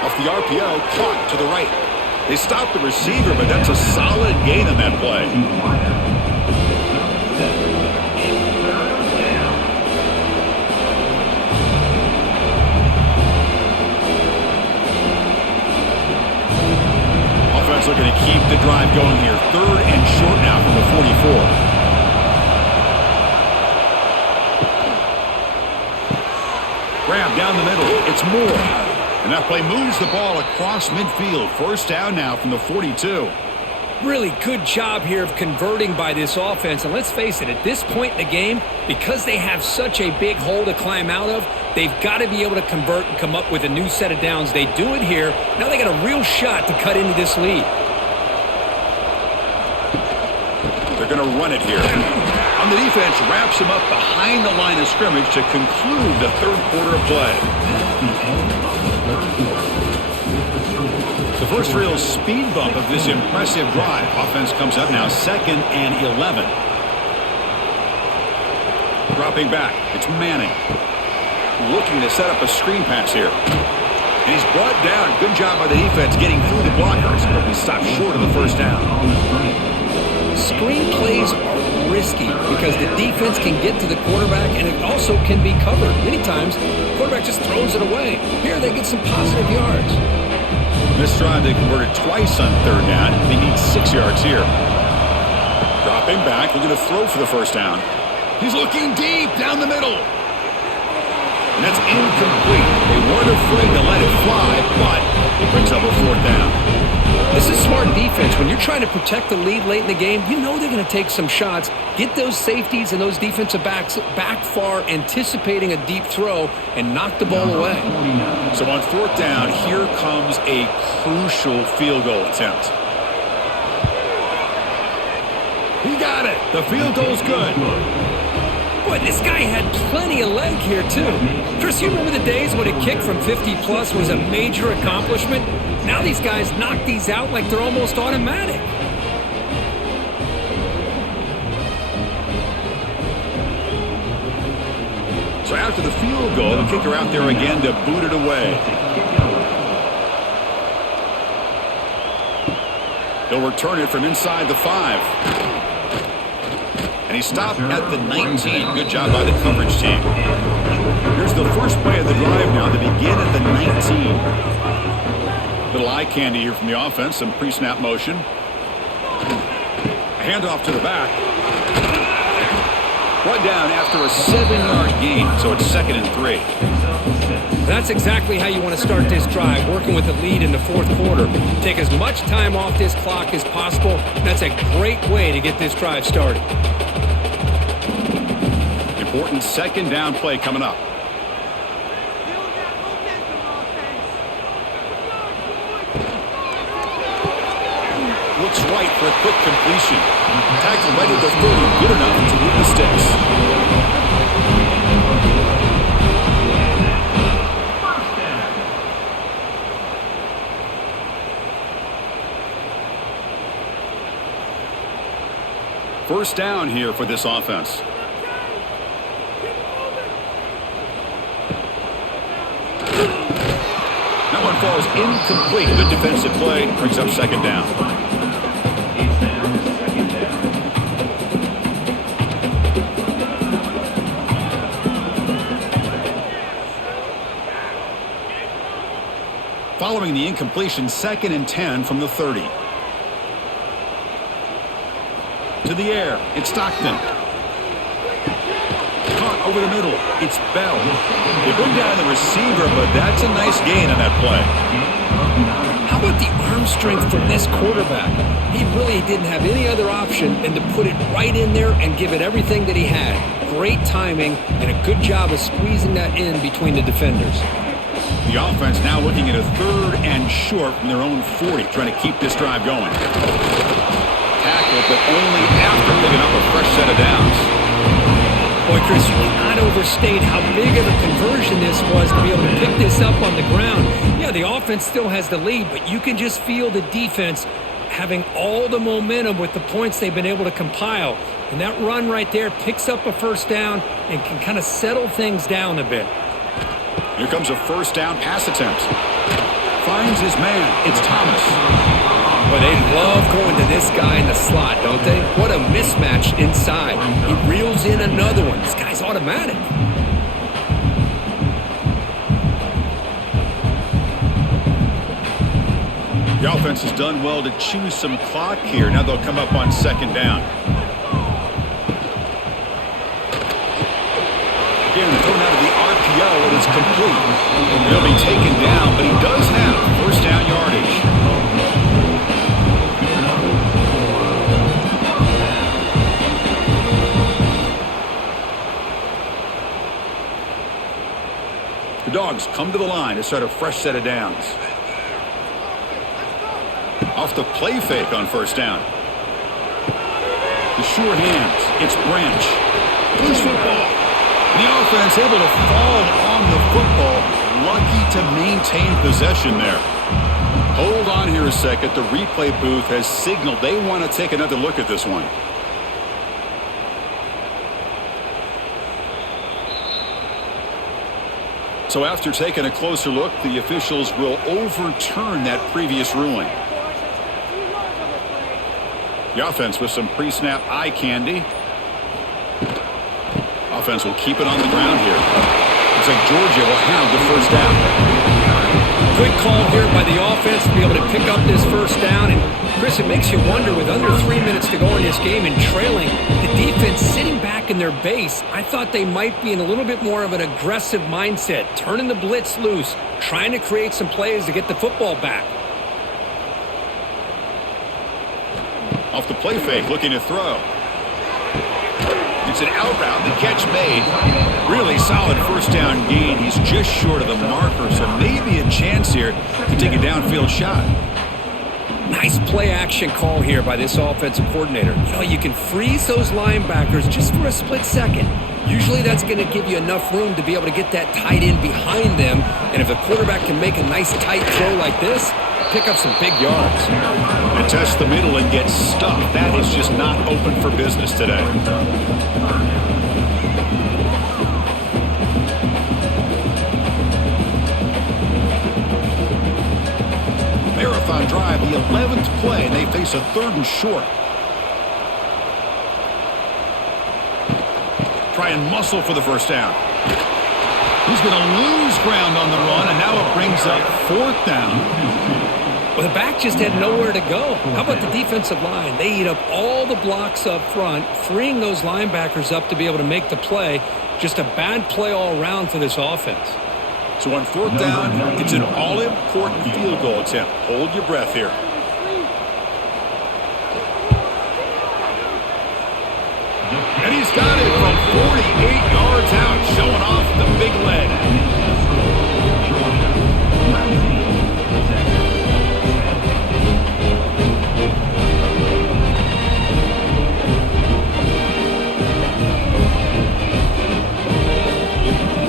Off the RPO, caught to the right. They stopped the receiver, but that's a solid gain on that play. Offense looking to keep the drive going here. 3rd and short now from the 44. Grab down the middle. It's Moore. And that play moves the ball across midfield. 1st down now from the 42. Really good job here of converting by this offense. And let's face it, at this point in the game, because they have such a big hole to climb out of, they've got to be able to convert and come up with a new set of downs. They do it here. Now they got a real shot to cut into this lead. They're going to run it here. On the defense, wraps him up behind the line of scrimmage to conclude the 3rd quarter of play. The first real speed bump of this impressive drive. Offense comes up now 2nd and 11. Dropping back. It's Manning. Looking to set up a screen pass here. And he's brought down. Good job by the defense getting through the blockers. But he stopped short of the 1st down. Screen plays are risky because the defense can get to the quarterback and it also can be covered. Many times, the quarterback just throws it away. Here they get some positive yards. This drive, they converted twice on 3rd down. They need 6 yards here. Dropping back, looking to throw for the 1st down. He's looking deep down the middle. And that's incomplete. They weren't afraid to let it fly, but it brings up a 4th down. This is smart defense. When you're trying to protect the lead late in the game, you know they're going to take some shots, get those safeties and those defensive backs back far, anticipating a deep throw, and knock the ball away. So on 4th down, here comes a crucial field goal attempt. He got it. The field goal's good. Boy, this guy had plenty of leg here, too. Chris, you remember the days when a kick from 50-plus was a major accomplishment? Now these guys knock these out like they're almost automatic. So after the field goal, the kicker out there again to boot it away. He'll return it from inside the 5. And he stopped at the 19. Good job by the coverage team. Here's the first play of the drive now. They begin at the 19. Little eye candy here from the offense. Some pre-snap motion. A handoff to the back. Brought down after a 7-yard gain. So it's 2nd and 3. That's exactly how you want to start this drive, working with the lead in the 4th quarter. Take as much time off this clock as possible. That's a great way to get this drive started. Important 2nd down play coming up. Looks right for a quick completion. Tackle right at the 30. Good enough to move the sticks. First down here for this offense. falls incomplete. Good defensive play. Brings up second down. Following the incompletion, 2nd and 10 from the 30. To the air, it's Stockton. Caught over the middle, it's Bell. They bring down the receiver, but that's a nice gain on that play. How about the arm strength from this quarterback? He really didn't have any other option than to put it right in there and give it everything that he had. Great timing and a good job of squeezing that in between the defenders. The offense now looking at a 3rd and short from their own 40, trying to keep this drive going. Tackle, but only after picking up a fresh set of downs. Boy, Chris, you cannot overstate how big of a conversion this was to be able to pick this up on the ground. Yeah, the offense still has the lead, but you can just feel the defense having all the momentum with the points they've been able to compile. And that run right there picks up a first down and can kind of settle things down a bit. Here comes a first down pass attempt. Finds his man. It's Thomas. Well, they love going to this guy in the slot, don't they? What a mismatch inside. He reels in another one. This guy's automatic. The offense has done well to choose some clock here. Now they'll come up on 2nd down. Again, thrown out of the RPO, and it's complete. He'll be taken down, but he does have first down yardage. The Dogs come to the line to start a fresh set of downs. Off the play fake on first down. The sure hands. It's Branch. Loose football. The offense able to fall on the football. Lucky to maintain possession there. Hold on here a second. The replay booth has signaled they want to take another look at this one. So after taking a closer look, the officials will overturn that previous ruling. The offense with some pre-snap eye candy. Offense will keep it on the ground here. Looks like Georgia will have the first down. Good call here by the offense to be able to pick up this first down. And, Chris, it makes you wonder, with under 3 minutes to go in this game and trailing, the defense sitting back in their base, I thought they might be in a little bit more of an aggressive mindset, turning the blitz loose, trying to create some plays to get the football back. Off the play fake, looking to throw. It's an out route, the catch made. Really solid first down gain. He's just short of the marker, so maybe a chance here to take a downfield shot. Nice play action call here by this offensive coordinator. You know, you can freeze those linebackers just for a split second. Usually that's going to give you enough room to be able to get that tight end behind them. And if the quarterback can make a nice tight throw like this, pick up some big yards. And test the middle and get stuffed. That is just not open for business today. Marathon drive, the 11th play, and they face a 3rd and short. Try and muscle for the first down. He's going to lose ground on the run, and now it brings up 4th down. Well, the back just had nowhere to go. How about the defensive line? They eat up all the blocks up front, freeing those linebackers up to be able to make the play. Just a bad play all around for this offense. So on 4th down, it's an all-important field goal attempt. Hold your breath here. And he's got it from 48 yards out, showing off the big leg.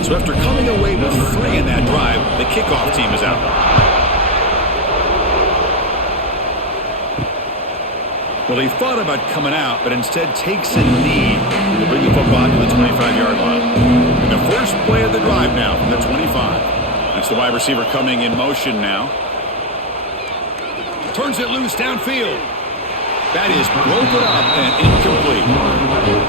So after coming away with 3 in that drive, the kickoff team is out. Well, he thought about coming out, but instead takes a knee to bring the football to the 25-yard line. And the first play of the drive now from the 25. A It's the wide receiver coming in motion now. Turns it loose downfield. That is broken up and incomplete.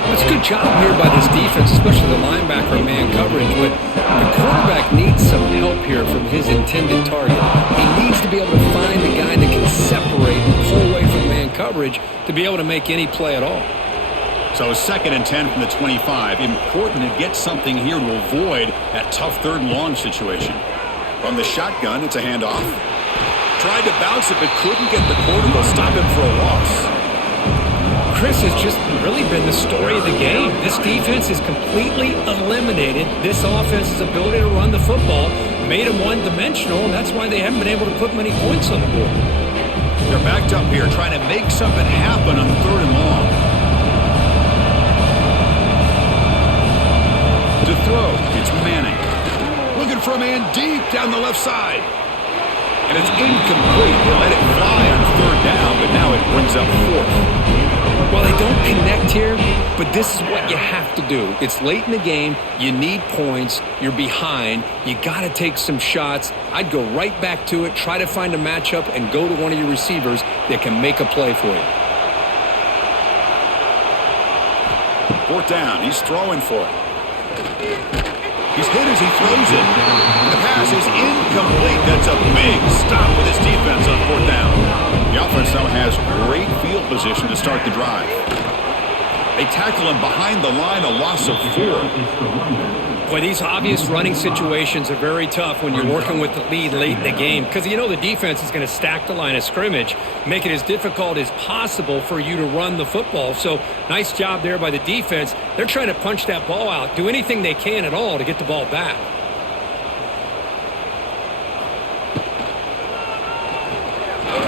That's a good job here by this defense, especially the linebacker man coverage. But the quarterback needs some help here from his intended target. He needs to be able to find the guy that can separate and pull away from man coverage to be able to make any play at all. So 2nd and 10 from the 25. Important to get something here to avoid that tough 3rd and long situation. From the shotgun, it's a handoff. Tried to bounce it, but couldn't get the quarterback to stop him for a loss. Chris has just really been the story of the game. This defense has completely eliminated this offense's ability to run the football, made them one-dimensional, and that's why they haven't been able to put many points on the board. They're backed up here, trying to make something happen on 3rd and long. To throw, it's Manning. Looking for a man deep down the left side. And it's incomplete. They let it fly on 3rd down, but now it brings up 4th. Well, they don't connect here, but this is what you have to do. It's late in the game. You need points. You're behind. You got to take some shots. I'd go right back to it, try to find a matchup, and go to one of your receivers that can make a play for you. 4th down. He's throwing for it. He's hit as he throws it. The pass is incomplete. That's a big stop with his defense on 4th down. The offense now has great field position to start the drive. They tackle him behind the line, a loss of 4. Boy, these obvious running situations are very tough when you're working with the lead late in the game because you know the defense is going to stack the line of scrimmage, make it as difficult as possible for you to run the football. So nice job there by the defense. They're trying to punch that ball out, do anything they can at all to get the ball back.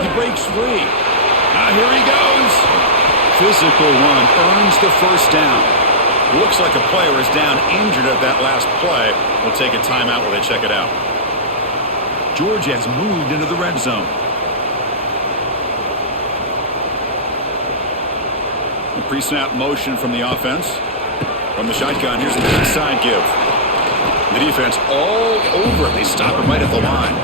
He breaks free. Now here he goes. Physical one earns the 1st down. Looks like a player is down injured at that last play. We'll take a timeout while they check it out. Georgia has moved into the red zone. The pre-snap motion from the offense. From the shotgun, here's an inside give. The defense all over it. They stop it right at the line.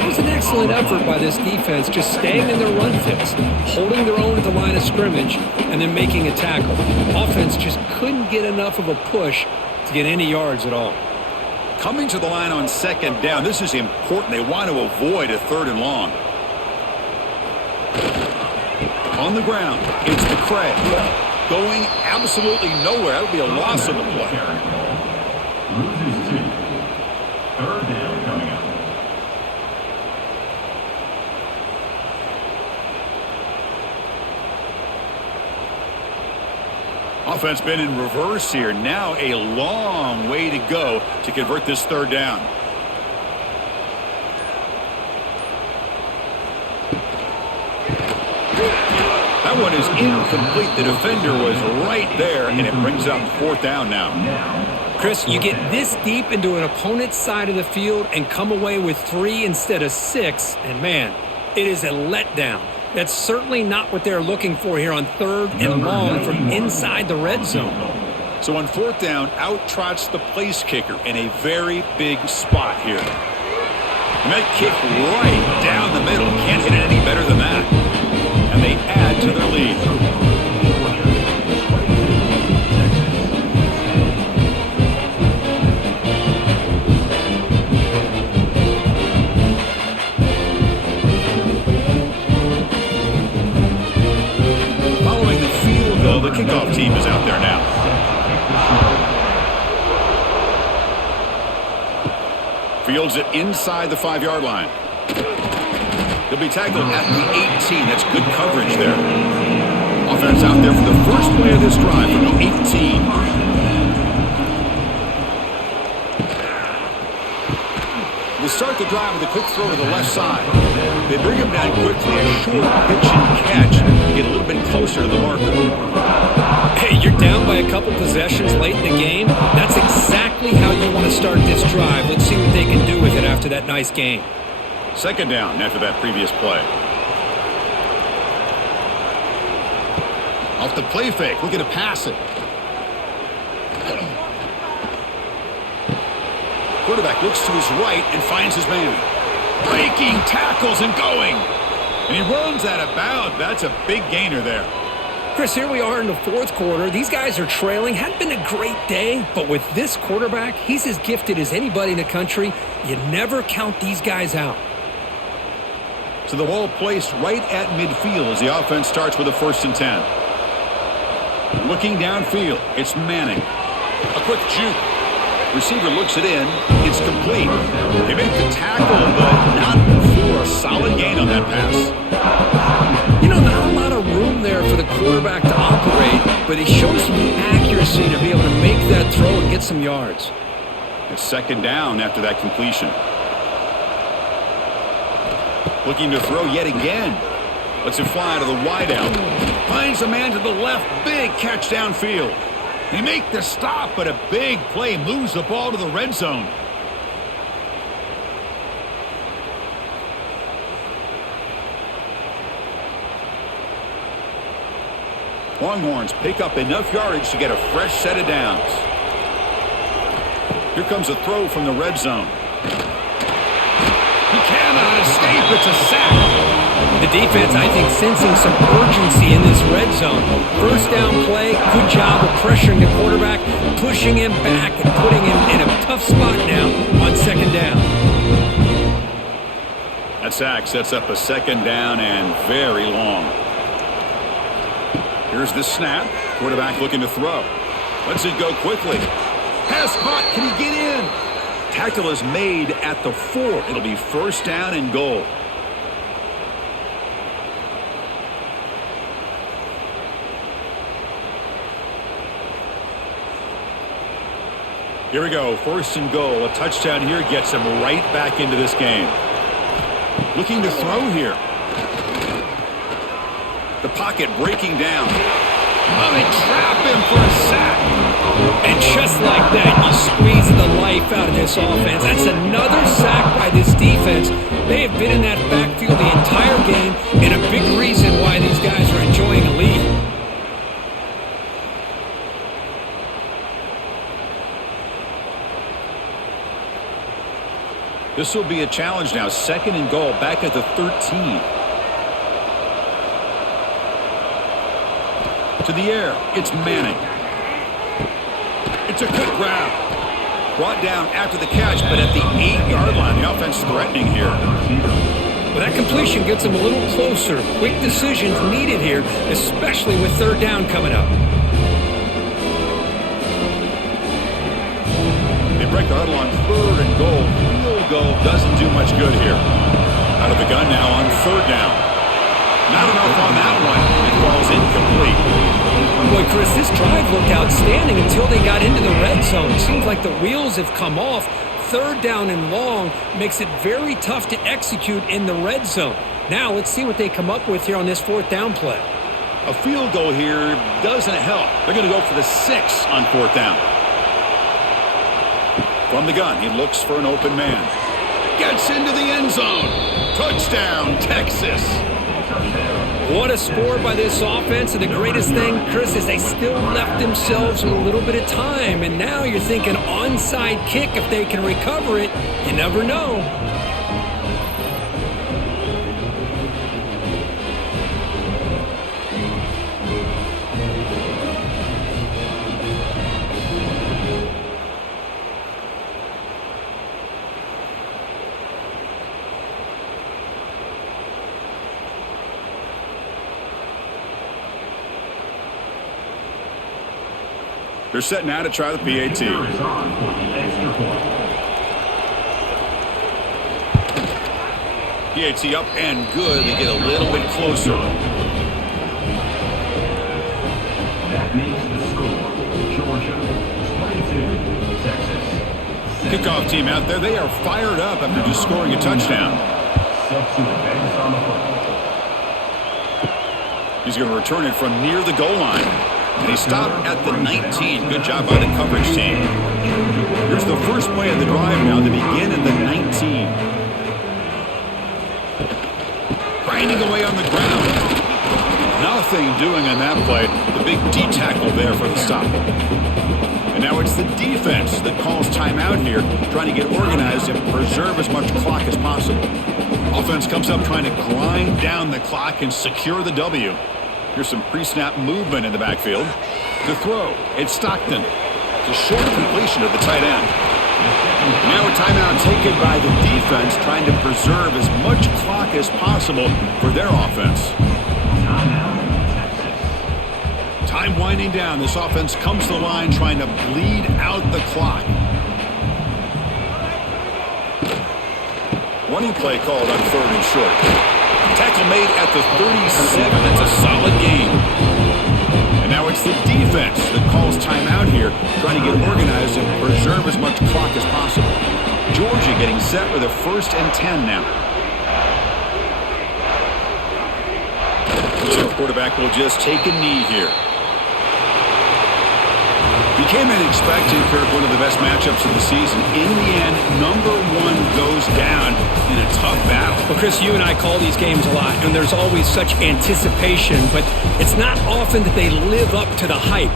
That was an excellent effort by this defense, just staying in their run fits, holding their own at the line of scrimmage, and then making a tackle. Offense just couldn't get enough of a push to get any yards at all. Coming to the line on 2nd down, this is important. They want to avoid a 3rd and long. On the ground, it's McCray. Going absolutely nowhere. That would be a loss on the play. Loses 2. 3rd down coming up. Offense been in reverse here. Now a long way to go to convert this 3rd down. That one is incomplete. The defender was right there, and it brings up 4th down now. Chris, you get this deep into an opponent's side of the field and come away with 3 instead of 6, and man, it is a letdown. That's certainly not what they're looking for here on 3rd and long from inside the red zone. So on 4th down, out trots the place kicker in a very big spot here. And that kick right down the middle. Can't hit it any better than that. And they add to their lead. The kickoff team is out there now. Fields it inside the 5-yard line. He'll be tackled at the 18. That's good coverage there. Offense out there for the first play of this drive from the 18. They start the drive with a quick throw to the left side. They bring him down quickly, a short pitch and catch to get a little bit closer to the marker. Hey, you're down by a couple possessions late in the game. That's exactly how you want to start this drive. Let's see what they can do with it after that nice game. 2nd down after that previous play. Off the play fake, looking to pass it. Quarterback looks to his right and finds his man. Breaking tackles and going. And he runs out of bounds. That's a big gainer there. Chris, here we are in the fourth quarter. These guys are trailing. Hadn't been a great day, but with this quarterback, he's as gifted as anybody in the country. You never count these guys out. So the ball placed right at midfield as the offense starts with a 1st and 10. Looking downfield, it's Manning. A quick juke. Receiver looks it in. It's complete. They make the tackle, but not for a solid gain on that pass. You know, not a lot of room there for the quarterback to operate, but he shows some accuracy to be able to make that throw and get some yards. It's 2nd down after that completion. Looking to throw yet again. Lets it fly to the wideout. Finds a man to the left. Big catch downfield. They make the stop, but a big play moves the ball to the red zone. Longhorns pick up enough yardage to get a fresh set of downs. Here comes a throw from the red zone. He cannot escape. It's a sack. The defense, I think, sensing some urgency in this red zone. 1st down play, good job of pressuring the quarterback, pushing him back and putting him in a tough spot now on 2nd down. That sack sets up a 2nd down and very long. Here's the snap. Quarterback looking to throw. Lets it go quickly. Pass caught. Can he get in? Tackle is made at the 4. It'll be 1st down and goal. Here we go, 1st and goal. A touchdown here gets him right back into this game. Looking to throw here. The pocket breaking down. Oh, they trap him for a sack. And just like that, you squeeze the life out of this offense. That's another sack by this defense. They have been in that backfield the entire game, and a big reason why these guys are enjoying a lead. This will be a challenge now. 2nd and goal, back at the 13. To the air, it's Manning. It's a good grab. Brought down after the catch, but at the 8-yard line. The offense threatening here. Well, that completion gets them a little closer. Quick decisions needed here, especially with 3rd down coming up. They break the huddle on 3rd and goal. Field goal doesn't do much good here. Out of the gun now on 3rd down. Not enough on that one. It falls incomplete. Boy, Chris, this drive looked outstanding until they got into the red zone. It seems like the wheels have come off. 3rd down and long makes it very tough to execute in the red zone. Now let's see what they come up with here on this 4th down play. A field goal here doesn't help. They're going to go for the 6 on 4th down. From the gun, he looks for an open man. Gets into the end zone. Touchdown, Texas. What a score by this offense, and the greatest thing, Chris, is they still left themselves with a little bit of time, and now you're thinking onside kick if they can recover it. You never know. They're set now to try the PAT. PAT up and good. They get a little bit closer. That makes the score. Georgia 22, Texas. Kickoff team out there. They are fired up after just scoring a touchdown. Set to advance on the football. He's going to return it from near the goal line. And he stopped at the 19. Good job by the coverage team. Here's the first play of the drive now. They begin at the 19. Grinding away on the ground. Nothing doing on that play. The big D tackle there for the stop. And now it's the defense that calls timeout here, trying to get organized and preserve as much clock as possible. Offense comes up trying to grind down the clock and secure the W. Here's some pre-snap movement in the backfield. To throw, it's Stockton. It's a short completion of the tight end. Now a timeout taken by the defense, trying to preserve as much clock as possible for their offense. Time winding down. This offense comes to the line trying to bleed out the clock. Running play called on 3rd and short. Tackle made at the 37. That's a solid gain. And now it's the defense that calls timeout here, trying to get organized and preserve as much clock as possible. Georgia getting set with a 1st and 10 now. So the quarterback will just take a knee here. Became unexpected, Kirk, one of the best matchups of the season. In the end, number 1 goes down in a tough battle. Well, Chris, you and I call these games a lot, and there's always such anticipation, but it's not often that they live up to the hype.